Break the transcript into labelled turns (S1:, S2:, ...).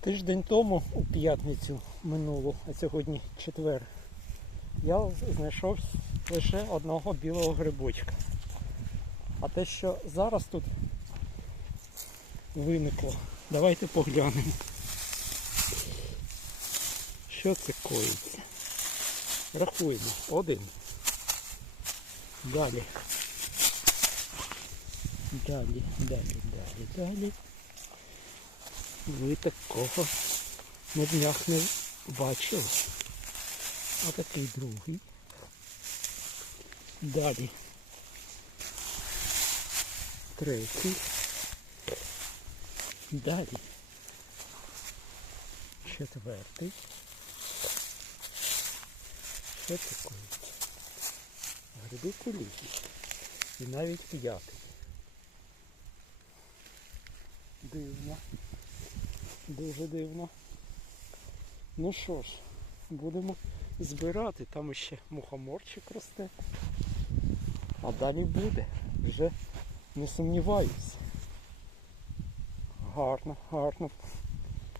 S1: Тиждень тому, у п'ятницю минулу, а сьогодні четвер, я знайшов лише одного білого грибочка. А те, що зараз тут виникло, давайте поглянемо. Що це коїться? Рахуємо. Один. Далі. Далі, далі, далі, далі. Ви такого на днях не бачили. А такий другий. Далі. Третій. Далі. Четвертий. Що таке? Гриби куліки. І навіть п'ятий. Дивно. Дуже дивно. Ну що ж, будемо збирати. Там ще мухоморчик росте. А далі буде. Вже не сумніваюся. Гарно, гарно.